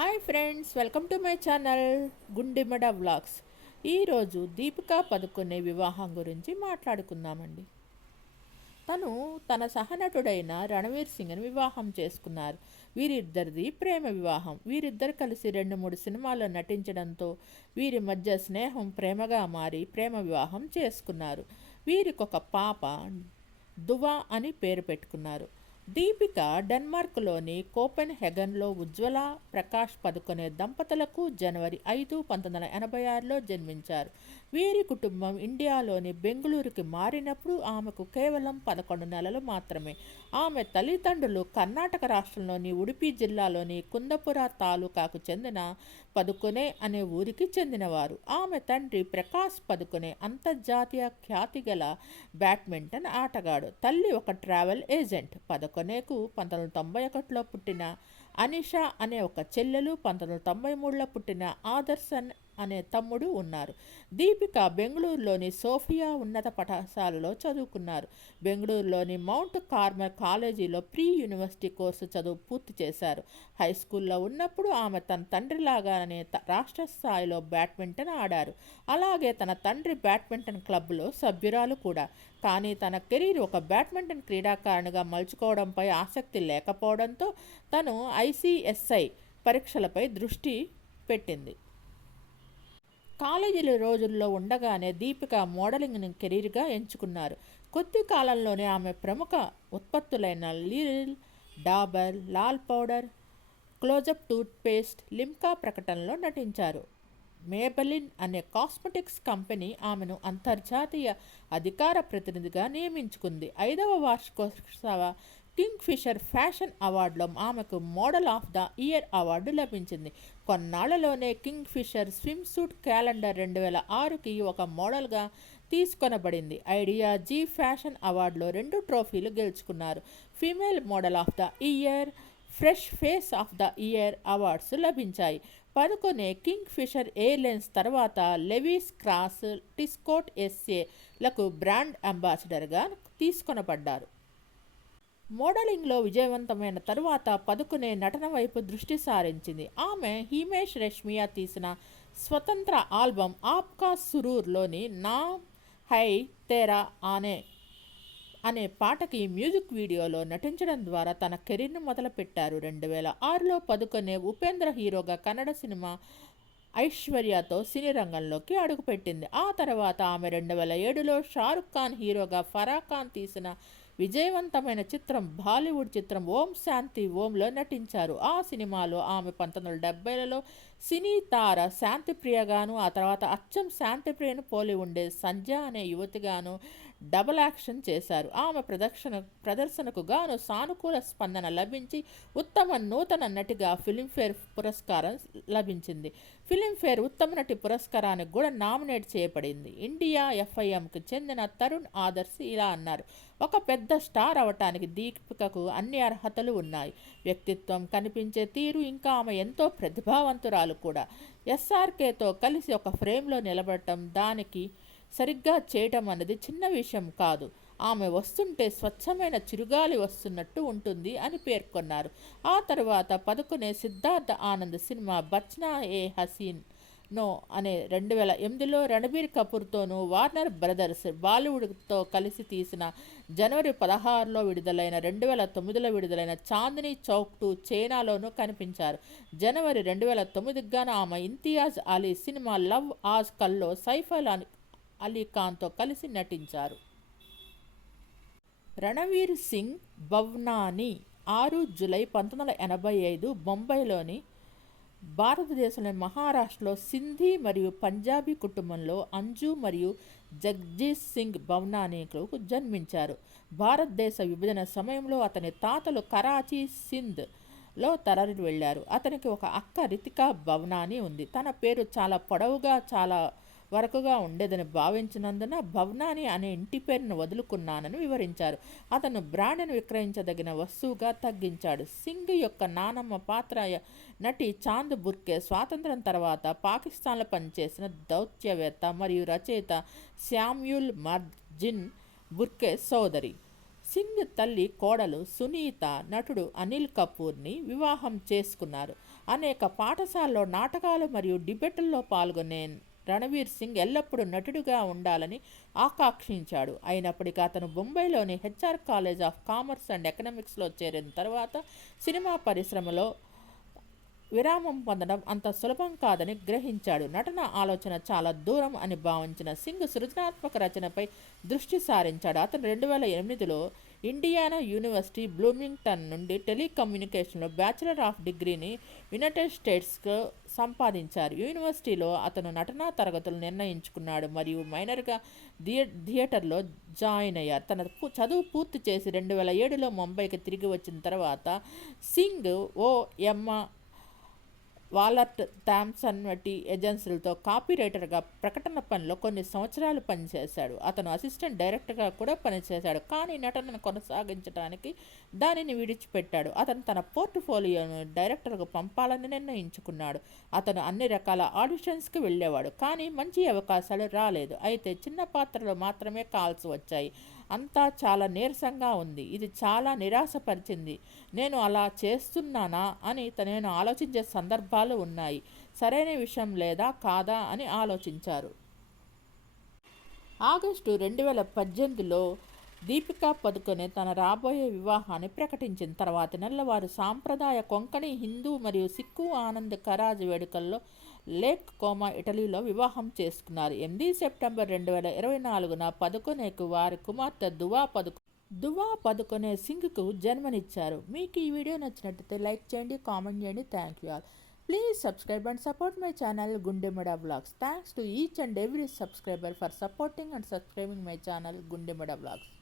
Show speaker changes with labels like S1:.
S1: Hi friends welcome to my channel Gundimada vlogs. ఈరోజు దీపికా పదుకునే వివాహం గురించి మాట్లాడుకుందామండి. తను తన సహనటుడైన రణవీర్ సింగ్ని వివాహం చేసుకున్నారు. వీరిద్దరిది ప్రేమ వివాహం. వీరిద్దరు కలిసి రెండు మూడు సినిమాల్లో నటించడంతో వీరి మధ్య స్నేహం ప్రేమగా మారి ప్రేమ వివాహం చేసుకున్నారు. వీరికి ఒక పాప దువా అని పేరు పెట్టుకున్నారు. దీపిక డెన్మార్క్లోని కోపెన్ హెగన్లో ఉజ్వల ప్రకాష్ పదుకొనే దంపతులకు జనవరి ఐదు పంతొమ్మిది వందల ఎనభై ఆరులో జన్మించారు. వీరి కుటుంబం ఇండియాలోని బెంగళూరుకి మారినప్పుడు ఆమెకు కేవలం పదకొండు నెలలు మాత్రమే. ఆమె తల్లిదండ్రులు కర్ణాటక రాష్ట్రంలోని ఉడిపి జిల్లాలోని కుందపుర తాలూకాకు చెందిన పదుకునే అనే ఊరికి చెందినవారు. ఆమె తండ్రి ప్రకాష్ పదుకొనే అంతర్జాతీయ ఖ్యాతి గల బ్యాడ్మింటన్ ఆటగాడు. తల్లి ఒక ట్రావెల్ ఏజెంట్. పదకొనేకు పంతొమ్మిది వందల తొంభై ఒకటిలో పుట్టిన అనిషా అనే ఒక చెల్లెలు పంతొమ్మిది వందల తొంభై మూడులో పుట్టిన ఆదర్శన్ అనే తమ్ముడు ఉన్నారు. దీపిక బెంగళూరులోని సోఫియా ఉన్నత పాఠశాలలో చదువుకున్నారు. బెంగళూరులోని మౌంట్ కార్మల్ కాలేజీలో ప్రీ యూనివర్సిటీ కోర్సు చదువు పూర్తి చేశారు. హై స్కూల్లో ఉన్నప్పుడు ఆమె తన తండ్రిలాగానే త- రాష్ట్ర స్థాయిలో బ్యాడ్మింటన్ ఆడారు. అలాగే తన తండ్రి బ్యాడ్మింటన్ క్లబ్లో సభ్యురాలు కూడా. కానీ తన కెరీర్ ఒక బ్యాడ్మింటన్ క్రీడాకారునిగా మలుచుకోవడంపై ఆసక్తి లేకపోవడంతో తను ఐసిఎస్ఐ పరీక్షలపై దృష్టి పెట్టింది. కాలేజీల రోజుల్లో ఉండగానే దీపిక మోడలింగ్ని కెరీర్గా ఎంచుకున్నారు. కొద్ది కాలంలోనే ఆమె ప్రముఖ ఉత్పత్తులైన Liril Dabur Lal powder close up toothpaste Limca ప్రకటనలో నటించారు. మేబలిన్ అనే కాస్మెటిక్స్ కంపెనీ ఆమెను అంతర్జాతీయ అధికార ప్రతినిధిగా నియమించుకుంది. ఐదవ వార్షికోత్సవ కింగ్ ఫిషర్ ఫ్యాషన్ అవార్డులో ఆమెకు model of the year award లభించింది. కొన్నాళ్ళలోనే Kingfisher swim suit calendar రెండు వేల ఆరుకి ఒక మోడల్గా తీసుకొనబడింది. ఐడియా జీ ఫ్యాషన్ అవార్డులో రెండు ట్రోఫీలు గెలుచుకున్నారు. Female model of the year fresh face of the year awards లభించాయి. పదుకొనే కింగ్ ఫిషర్ ఎయిర్లైన్స్ తర్వాత లెవీస్ క్రాస్ టిస్కోట్ ఎస్ఏలకు బ్రాండ్ అంబాసిడర్గా తీసుకొనబడ్డారు. మోడలింగ్లో విజయవంతమైన తరువాత పదుకునే నటన వైపు దృష్టి సారించింది. ఆమె హిమేష్ రెష్మియా తీసిన స్వతంత్ర ఆల్బమ్ ఆప్కా సురూర్లోని నా హై తేరా ఆనే అనే పాటకి మ్యూజిక్ వీడియోలో నటించడం ద్వారా తన కెరీర్ను మొదలుపెట్టారు. రెండు వేల ఆరులో పదుకొనే ఉపేంద్ర హీరోగా కన్నడ సినిమా ఐశ్వర్యతో సినీ రంగంలోకి అడుగుపెట్టింది. ఆ తర్వాత ఆమె రెండు వేల ఏడులో షారుఖ్ ఖాన్ హీరోగా ఫరా ఖాన్ తీసిన విజయవంతమైన చిత్రం బాలీవుడ్ చిత్రం ఓం శాంతి ఓంలో నటించారు. ఆ సినిమాలో ఆమె పంతొమ్మిది వందల డెబ్బైలలో సినీ తార శాంతిప్రియగాను ఆ తర్వాత అచ్చం శాంతిప్రియను పోలి ఉండే సంధ్య అనే యువతిగాను డబుల్ యాక్షన్ చేశారు. ఆమె ప్రదర్శన ప్రదర్శనకు గాను సానుకూల స్పందన లభించి ఉత్తమ నూతన నటిగా ఫిలింఫేర్ పురస్కారం లభించింది. ఫిలింఫేర్ ఉత్తమ నటి పురస్కారానికి కూడా నామినేట్ చేయబడింది. ఇండియా ఎఫ్ఐఎంకి చెందిన తరుణ్ ఆదర్శ్ ఇలా అన్నారు. ఒక పెద్ద స్టార్ అవటానికి దీపికకు అన్ని అర్హతలు ఉన్నాయి. వ్యక్తిత్వం కనిపించే తీరు ఇంకా ఆమె ఎంతో ప్రతిభావంతురాలు కూడా. ఎస్ఆర్కేతో కలిసి ఒక ఫ్రేమ్లో నిలబడటం దానికి సరిగ్గా చేయటం అన్నది చిన్న విషయం కాదు. ఆమె వస్తుంటే స్వచ్ఛమైన చిరుగాలి వస్తున్నట్టు ఉంటుంది అని పేర్కొన్నారు. ఆ తర్వాత పదుకునే సిద్ధార్థ ఆనంద్ సినిమా బచ్నా ఏ హసీన్ నో అనే రెండు వేల ఎనిమిదిలో రణబీర్ కపూర్తోనూ వార్నర్ బ్రదర్స్ బాలీవుడ్తో కలిసి తీసిన జనవరి పదహారులో విడుదలైన రెండు వేల తొమ్మిదిలో విడుదలైన చాందినీ చౌక్ టు చైనాలోనూ కనిపించారు. జనవరి రెండు వేల తొమ్మిదికి గాను ఆమె ఇంతియాజ్ అలీ సినిమా లవ్ ఆజ్ కల్లో సైఫ్ అలీ ఖాన్తో కలిసి నటించారు. రణవీర్ సింగ్ భవ్నాని ఆరు జూలై పంతొమ్మిది వందల ఎనభై ఐదు బొంబాయిలోని భారతదేశంలోని మహారాష్ట్రలో సింధీ మరియు పంజాబీ కుటుంబంలో అంజు మరియు జగ్జీత్ సింగ్ భవ్నానీలకు జన్మించారు. భారతదేశ విభజన సమయంలో అతని తాతలు కరాచీ సింధ్లో తరలి వెళ్ళారు అతనికి ఒక అక్క రితికా భవనాని ఉంది. తన పేరు చాలా పొడవుగా చాలా వరకుగా ఉండేదని భావించినందున భవనాని అనే ఇంటి పేరును వదులుకున్నానని వివరించారు. అతను బ్రాండ్ను విక్రయించదగిన వస్తువుగా తగ్గించాడు. సింగ్ యొక్క నానమ్మ పాత్ర నటి చాంద్ బుర్కే స్వాతంత్రం తర్వాత పాకిస్తాన్లో పనిచేసిన దౌత్యవేత్త మరియు రచయిత శామ్యూల్ మర్జిన్ బుర్కే సోదరి. సింగ్ తల్లి కోడలు సునీత నటుడు అనిల్ కపూర్ని వివాహం చేసుకున్నారు. అనేక పాఠశాలలో నాటకాలు మరియు డిబేట్లలో పాల్గొనే రణవీర్ సింగ్ ఎల్లప్పుడూ నటుడిగా ఉండాలని ఆకాంక్షించాడు. అయినప్పటికీ అతను బొంబాయిలోని HR college of commerce and ఎకనామిక్స్లో చేరిన తర్వాత సినిమా పరిశ్రమలో విరామం పొందడం అంత సులభం కాదని గ్రహించాడు. నటన ఆలోచన చాలా దూరం అని భావించిన సింగ్ సృజనాత్మక రచనపై దృష్టి సారించాడు. అతను రెండు వేల ఎనిమిదిలో ఇండియానా యూనివర్సిటీ బ్లూమింగ్టన్ నుండి టెలికమ్యూనికేషన్లో బ్యాచిలర్ ఆఫ్ డిగ్రీని యునైటెడ్ స్టేట్స్కు సంపాదించారు. యూనివర్సిటీలో అతను నటనా తరగతులు నిర్ణయించుకున్నాడు మరియు మైనర్గా థియే థియేటర్లో జాయిన్ అయ్యారు. తన చదువు పూర్తి చేసి రెండు వేల ఏడులో ముంబైకి తిరిగి వచ్చిన తర్వాత సింగ్ ఓ ఎమ్మ వాలర్ట్ థామ్సన్ వంటి ఏజెన్సీలతో కాపీరైటర్గా ప్రకటన పనిలో కొన్ని సంవత్సరాలు పనిచేశాడు. అతను అసిస్టెంట్ డైరెక్టర్గా కూడా పనిచేశాడు. కానీ నటనను కొనసాగించడానికి దానిని విడిచిపెట్టాడు. అతను తన పోర్ట్ఫోలియోను డైరెక్టర్కు పంపాలని నిర్ణయించుకున్నాడు. అతను అన్ని రకాల ఆడిషన్స్కి వెళ్ళేవాడు. కానీ మంచి అవకాశాలు రాలేదు. అయితే చిన్న పాత్రలు మాత్రమే కాల్స్ వచ్చాయి. అంతా చాలా నీరసంగా ఉంది. ఇది చాలా నిరాశపరిచింది. నేను అలా చేస్తున్నానా అని నేను ఆలోచించే సందర్భాలు ఉన్నాయి. సరైన విషయం లేదా కాదా అని ఆలోచించారు. ఆగస్టు రెండు వేల పద్దెనిమిదిలో దీపికా పదుకొనే తన రాబోయే వివాహాన్ని ప్రకటించిన తర్వాత నెల వారు సాంప్రదాయ కొంకణి హిందూ మరియు సిక్కు ఆనంద్ కరాజ్ వేడుకల్లో లేక్ కోమా ఇటలీలో వివాహం చేసుకున్నారు. ఎనిమిది సెప్టెంబర్ రెండు వేల ఇరవై నాలుగున పదుకొనేకు వారి కుమార్తె దువా పదుకు దువా పదుకొనే సింగ్కు జన్మనిచ్చారు. మీకు ఈ వీడియో నచ్చినట్టయితే లైక్ చేయండి కామెంట్ చేయండి. Thank you all please subscribe and support my channel Gundemada blogs thanks to each and every subscriber for supporting and subscribing my channel Gundemada blogs